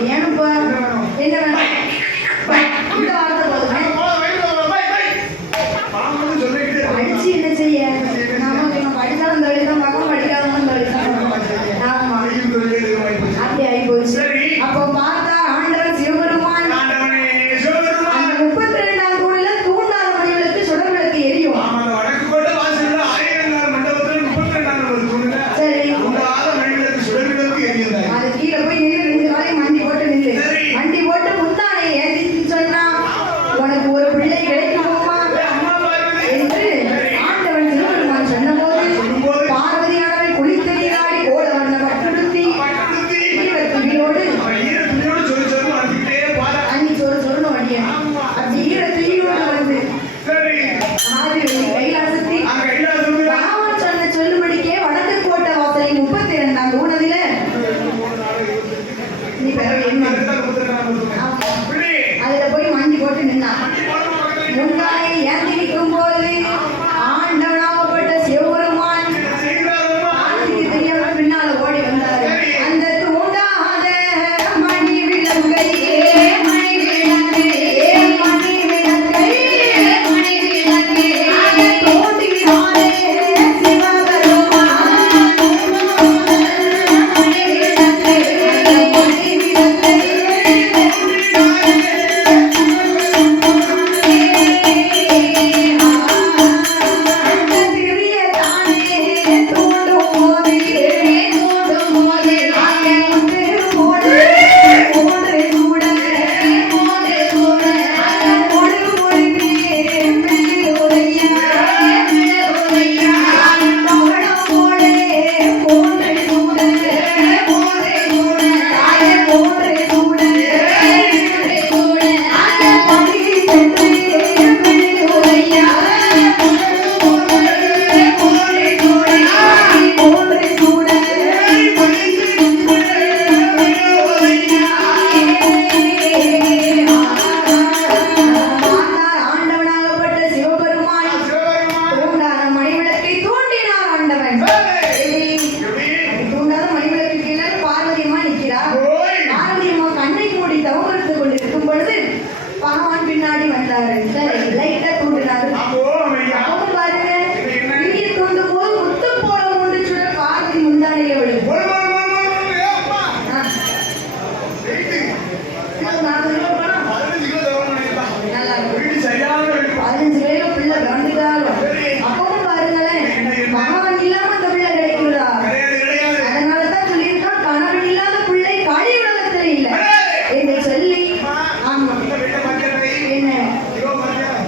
வேணும்ப்பா என்ன வேணும் இந்த வார்த்தை போதுமே படிச்சு என்ன செய்ய நமக்கு படித்தாலும் தொழில் தான் பார்க்கணும் படிக்காதவங்களும் தொழில் தான் ஆமா அப்படி ஆகி போச்சு அப்போ பார்த்தா ஆண்டவன் சிவபெருமான் அந்த 32ஆம் தூணில தூண்டாத மணிவிளக்கு சுடர் விளக்கு எரியும் சரி அது கீழே போய் நின்று 2 காலையும் மண்டி போட்டு நின்று மண்டி போட்டு முந்தானை ஏற்றி சொன்னா உனக்கு ஒரு பிள்ளை கிடைக்குமா என்று ஆண்டவன் சிவபெருமான் சொன்னபோது பார்வதியானவள் குளித்து நீராடி கோல வண்ண பட்டுடுத்தி ஈரத்துணியோடு அன்னி சொருன்னு வண்டிய அப்படி ஈரத்துணியோடு வந்து கைலாசத்தி ராமன் சொன்ன சொல்லுபடிக்கே வடக்கு கோட்டை வாசலின் 32ஆம் தூணதில நீ பெற அதுல போய் மண்டி போட்டு நின்னா முன்னாடி ஏந்தி நிற்கும் போது ஆண்டவனாகப்பட்ட சிவபெருமான் ஆளுக்கு தெரியாம பின்னால ஓடி வந்தாரு அந்த தூண்டாத மணி விளக்கையே மணி விளக்கையே மணி விளக்கையே மணி விளக்கையே அதை தோண்டினாரே சிவபெருமான் மணி விளக்கையே மணி விளக்கையே பின்னாடி வந்தாரு லைட்டா தூண்டினாரு அவங்க பாருங்க நீங்க தூண்டும் போது முத்து போல மூன்று சுடர் பார்வதி முந்தானையில விழுது நல்லா 15 கிலோ பிள்ளை கவனித்தாலும் அப்பவும் பாருங்களேன் மகவன் இல்லாம அந்த பிள்ளை கிடைக்கிறதா அதனாலதான் சொல்லியிருக்கான் கணவன் இல்லாத பிள்ளை காளி உலகத்தில் இல்லை என்று சொல்லி ஆமா என்ன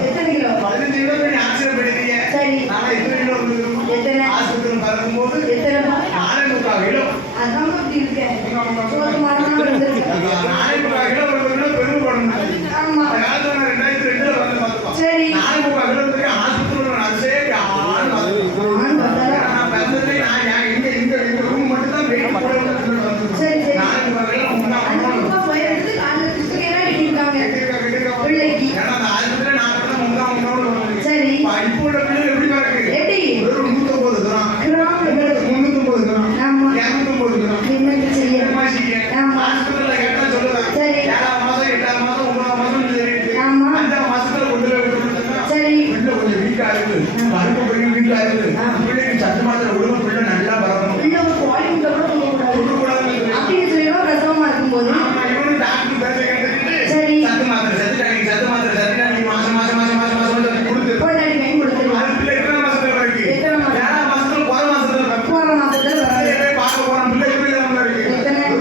எத்தனை கிலோ சரி எத்தனை அதான் அப்படி இருக்கேன் சோறு மரம் ஆமா சரி சத்து மாத்திர உடம்பு பிள்ளை நல்லா பரவணும் அப்படின்னு சொல்லிடுவோம் பிரசவமா இருக்கும்போது சரி சத்து மாத்திரை சத்து மாத்திரை மாசம் மாசம் மாசம் மாசம் மாசம் கொடுத்து பொண்டாடி கை கொடுத்துருவோம் பிள்ளை எத்தனை மாசத்துல இருக்கு 7 மாசத்துல போற மாசத்துல பார்க்க போறோம் பிள்ளை இருக்கு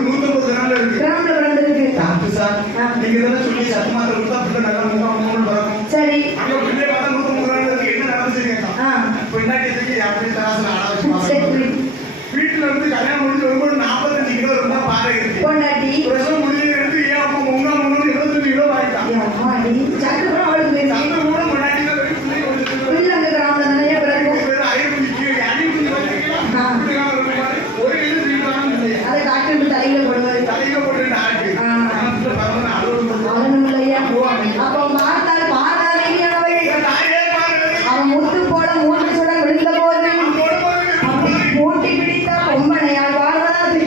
150 கிராம்ல இருக்கு தப்பு சார் நீங்க இதெல்லாம் சொல்லி சத்து மாத்திரை கொடுத்தா பிள்ளை நல்லா முகம் பரவும் சரி அங்க பிள்ளை பார்த்தா 150 கிராம்ல இருக்கு என்ன நடந்துச்சு கேட்கலாம் பின்னாடி அப்படி தராசுல ஆளாச்சு வீட்டுல இருந்து கல்யாணம் முடிஞ்சு வரும்போது 45 கிலோ இருந்தா பாறை இருக்கு பொண்டாட்டி பிரசவம் முடிஞ்சு எடுத்து ஏன் அப்பா முங்க 25 கிலோ ஆயிட்டான் சக்கரம் அவளுக்கு சந்து கூட முன்னாடி தான் பிள்ளை அந்த கிராமத்துல நிறைய பிறகு ஒரு இது வீட்டு அதை டாக்டர் தலையில போடுவாரு போட்டு அப்போ பார்த்தால் பாராதேவியானவள் அவன் முத்து போல 3 சுடர் விழுந்த போது மூட்டி பிடித்த பொம்மனையால் வாழ்வதாது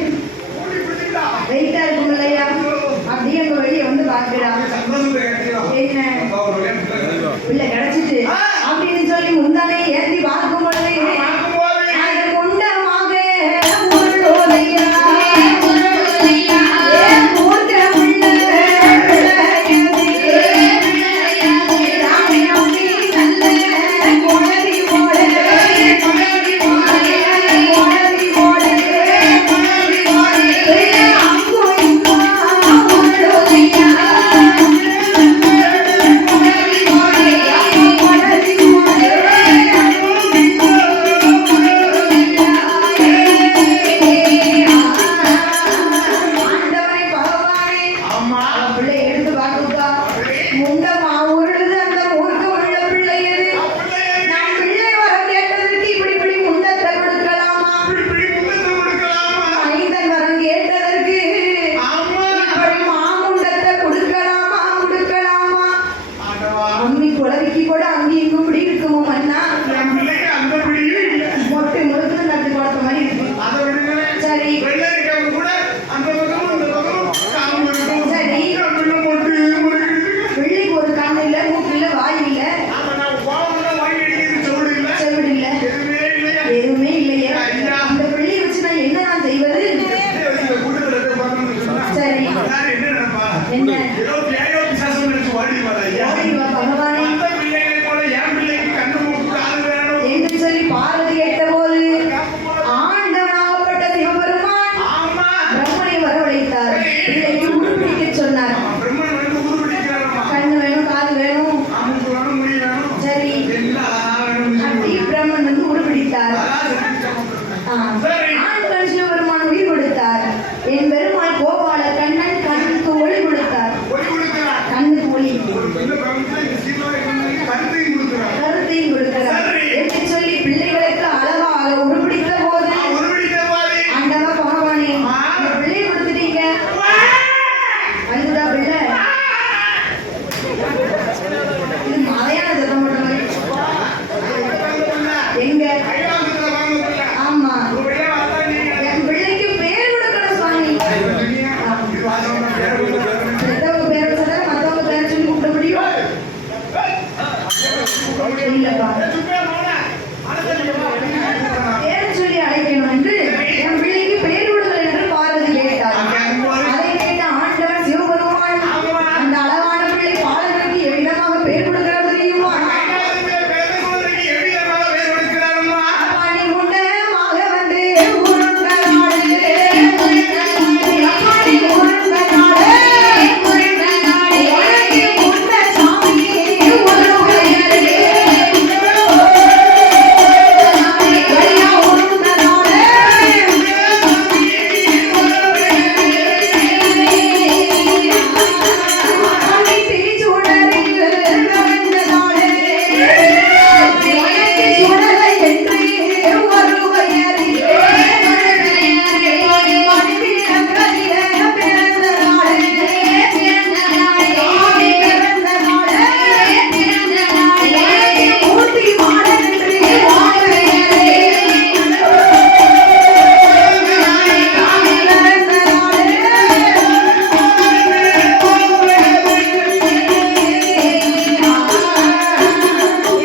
பார்வதி கேட்டபோது ஆண்டவனாகப்பட்ட சிவபெருமான் ஆமா பிரம்மனை வரவழைத்தார். பிள்ளைக்கு உருப்பிடிக்க சொன்னார். பிரம்மன் வந்து உருவடிக்கிறாரம்மா. கண்ணு வேணும், காது வேணும். அமுக்கு வேணும், முடி வேணும். சரி, எல்லாம் அழகா வேணும். அப்படி பிரம்மன் வந்து உருப்பிடித்தார். ஆண்டவன் சிவபெருமான் உயிர் கொடுத்தார். என் பெருமாள் கோபால கண்ணன் கண்ணுக்கு ஒளி கொடுத்தார். ஒளி கொடுக்கிறார். கண்ணுக்கு ஒளி, ஒரு பிள்ளை பிறந்து இந்த சீமாவை கொண்டு கருத்தையும் கொடுக்கிறார். கருத்தையும் கொடுக்கிறார். சரி. என்று சொல்லி பிள்ளைகளுக்கு அழகாக உருப்பிடித்த போது உருவடிக்கிற போது ஆண்டவா பகவானே, ஆ. இந்த பிள்ளையை கொடுத்துட்டீங்க. அழுதா பிள்ளை? இது மலையான சத்தம் போட்ட மாதிரி. எங்க? கைலாசத்துல வாங்க பிள்ளை. ஆமா, ஒரு பிள்ளை வந்தா நீங்க என் பிள்ளைக்கு பேர் கொடுக்கணும் சுவாமி. இது வாசவங்க பேர் கொடுக்கிறார். பெத்தவங்க பேரை சொன்னா மத்தவங்க பேரை சொல்லி கூப்பிட முடியும்? இல்லப்பா, பேரை சொல்லி அழைக்கணும் என்று என் பிள்ளைக்கு பேர் கொடுங்கள் என்று பார்வதி கேட்டார். அதை கேட்ட ஆண்டவன் சிவபெருமான் அந்த அழகான பிள்ளை பாலகனுக்கு எவ்விதமாக பேர் கொடுக்கிறார் தெரியுமா? அப்பாடி முன்னமாக வந்து உருண்ட நாடு, அப்பாடி உருண்ட நாடு, உனக்கு முன்ன சாமி ஒரு உயர்வே. ஐயா உருண்ட நாடு, அப்பாடி திருச்சுடரில் நவந்த நாடு, உனக்கு சுடலை என்று ஒரு உயர்வே. மண்ணிலங்கரிய பிறந்த நாடு, சாமி பிறந்த நாடு, உனக்கு மூர்த்தி மாடென்று வாழ்வையரே. சாமி பிறந்த நாடு,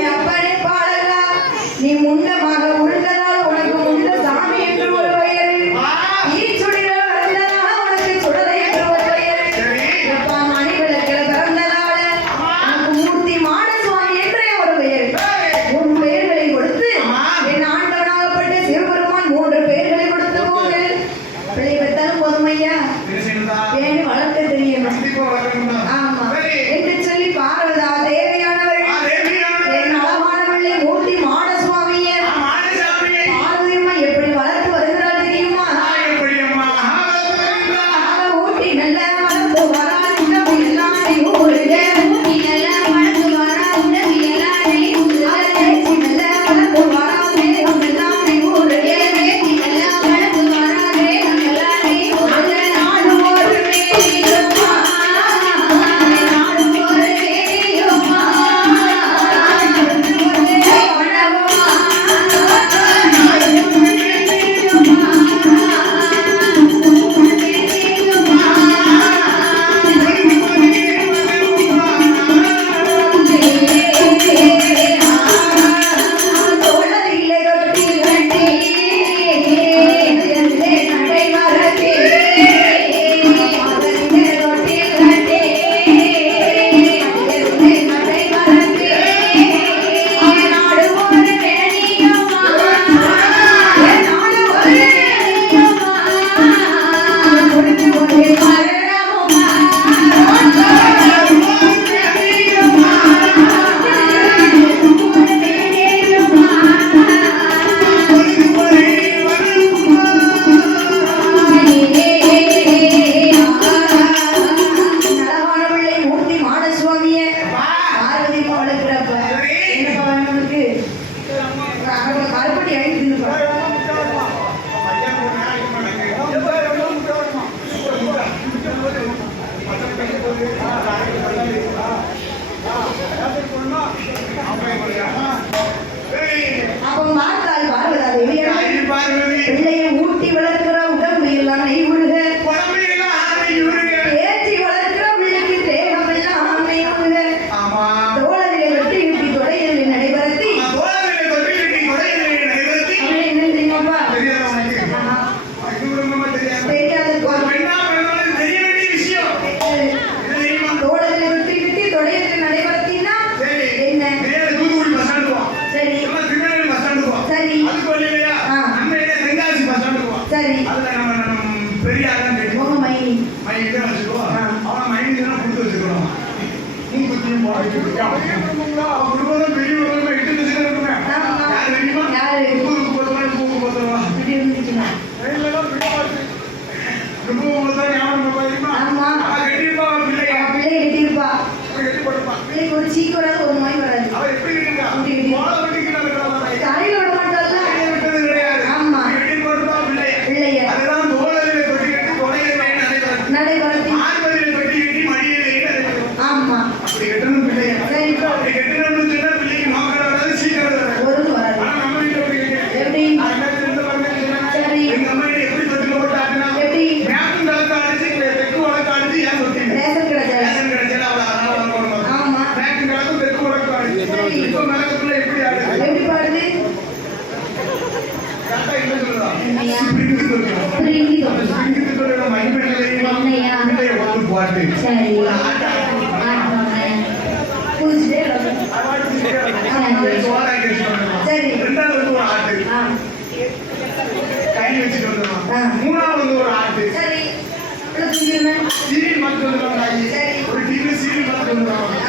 என் அப்பனே பாலகா, நீ முன்னமாக உருண்டதால் உனக்கு முன்ன சாமி என்று ஒரு பெயர், ஈச்சுடிகள் பிறந்ததால் உனக்கு சுடலை என்று ஒரு பெயர், எப்பா மணிவிளக்கில் பிறந்ததால் உனக்கு மூர்த்தி மான சுவாமி என்றே ஒரு பெயர். உன் பெயர்களை கொடுத்து என் ஆண்டவனாகப்பட்ட சிவபெருமான் 3 பெயர்களை கொடுத்த போது பிள்ளை பெற்றாலும் போதுமையா, பேணி வளர்க்க தெரியணும். ஆமா என்று சொல்லி பார்வதா தேவையானவள் என் அழகானவளை மூர்த்தி மான சுவாமியே பார்வதி அம்மா எப்படி வளர்த்து வருகிறாள் தெரியுமா? அவ ஊட்டி நல்ல வளர்த்து வரா உணவு எல்லாமே ஊருக, ஊட்டி நல்ல வளர்த்து வரா உணவு எல்லாமே ஊருக, பேச்சு நல்ல வளர்த்து வரா தேகம் எல்லாமே ஊருக, பேச்சு நல்ல வளர்த்து வரா தேகம் எல்லாமே ஊருக. நாடு ஒரு வேடியம்மா, நாடு ஒரு வேடியம்மா, நாடு ஒரு வளவம்மா, நாடு ஒரு தோழரிலே தொட்டி கட்டி நடை மறக்கே, தோழரிலே தொட்டி கட்டி நடை மறக்கே. நாடு ஒரு வேணியம்மா, நாடு ஒரு வேணியம்மா, முடிச்சு ஒரு மரணம்மா, நலவானவளை மூர்த்தி மான சுவாமியே பார்வதி அம்மா வளர்க்கிறப்ப என்னப்பா வேணும் உனக்கு? கருப்பட்டி அழி தின்னுப்பா. அப்ப பார்த்தாள் பார்வதா தேவியா, பிள்ளையை ஊட்டி வளர்க்கிற உடம்பு எல்லாம் நெய் விழுக, ஏற்றி வளர்க்கிற பிள்ளைக்கு தேகம் எல்லாம் நெய் விழுக. தோழரிலே வெட்டி வெட்டி தொடையில் நடைபெறத்தி அவளை என்ன தெரியுமாப்பா? தெரியாத தோழரிலே வெட்டி வெட்டி தொடையில் நடைபெறத்தின்னா என்ன? சரி குடும்பம் பெரிய குடும்பம் 8 திசையில இருக்குமே. ஆமா. யார் தெரியுமா? யாரு? ஊருக்கு போறவங்க பூக்கு போறவங்க. இப்படி இருந்துச்சுன்னா. குடும்பம் போறதா ஞாபகம் பாத்தீங்களா? ஆமா. அவ கட்டிப்பா பிள்ளையா. அவ பிள்ளை கட்டியிருப்பா. அவ கட்டி போடுப்பா. பிள்ளைக்கு ஒரு சீக்கு வராது, ஒரு நோய் வராது. அவ எப்படி இருக்கா? அப்படி இருக்கு. வாழ வண்டிக்கு நடக்கிறதா? தலையில விட மாட்டாள்ல. விட்டது கிடையாது. ஆமா. கட்டி போடுப்பா பிள்ளைய. பிள்ளைய. அதுதான் தோளையில தொட்டி கட்டி கொலையில நடைபெறும். நடைபெறத்தி. ஆண்களில் தொட்டி கட்டி மடியிலே நடைபெறும். ஆமா. அப்படி கட்டணும் பிள்ளைய. சரி. அப்படி கட்டணும்னு சொன்னா பிள்ளைக்கு நோக்கம் வராது, சீக்கிரம் வராது. ஒரு வராது. ஆனா நம்ம வீட்டுல அப்படி கிடையாது. எப்படி? சரி. எங்க அம்மா எப்படி தொட்டில போட்டு ஆட்டினா? எப்படி? மேக்கும் கலக்க அடிச்சு தெற்கு வழக்கு அடிச்சு ஏன் தொட்டி? ரேஷன் கிடைச்சாரு. ரேஷன் கிடைச்சா அவளை அதனால வரணும். ஆமா. மேக்கும் கலக்கும் தெற்கு வழக்கு அடிச்சு. சரி. இப்ப மேலக்குள்ள எப்படி ஆடுது? எப்படி பாடுது? கரெக்டா என்ன சொல்றா? என்னையா? ஸ்பிரிங்கு சொல்றா. ஒரு இந்தி அந்த சொல்லுங்க. ஸ்பிரிங்கு சொல்ற மண்ணிலையும் என்னையா? பிள்ளைய ஒன்று பாட்டு. சரி. ஒரு ஆட்டம். பூஜ்டே வரும். சரி. ரெண்டாவது வந்து ஒரு ஆட்டு. ஆ. கை வச்சுட்டு வந்துடுவான். ஆ. மூணாவது வந்து ஒரு ஆட்டு. சரி. இவ்வளவு செஞ்சிருந்தேன். சீரியல் பார்த்து வந்துடுவாங்க. சரி. ஒரு டிவி சீரியல் பார்த்து வந்துடுவாங்க.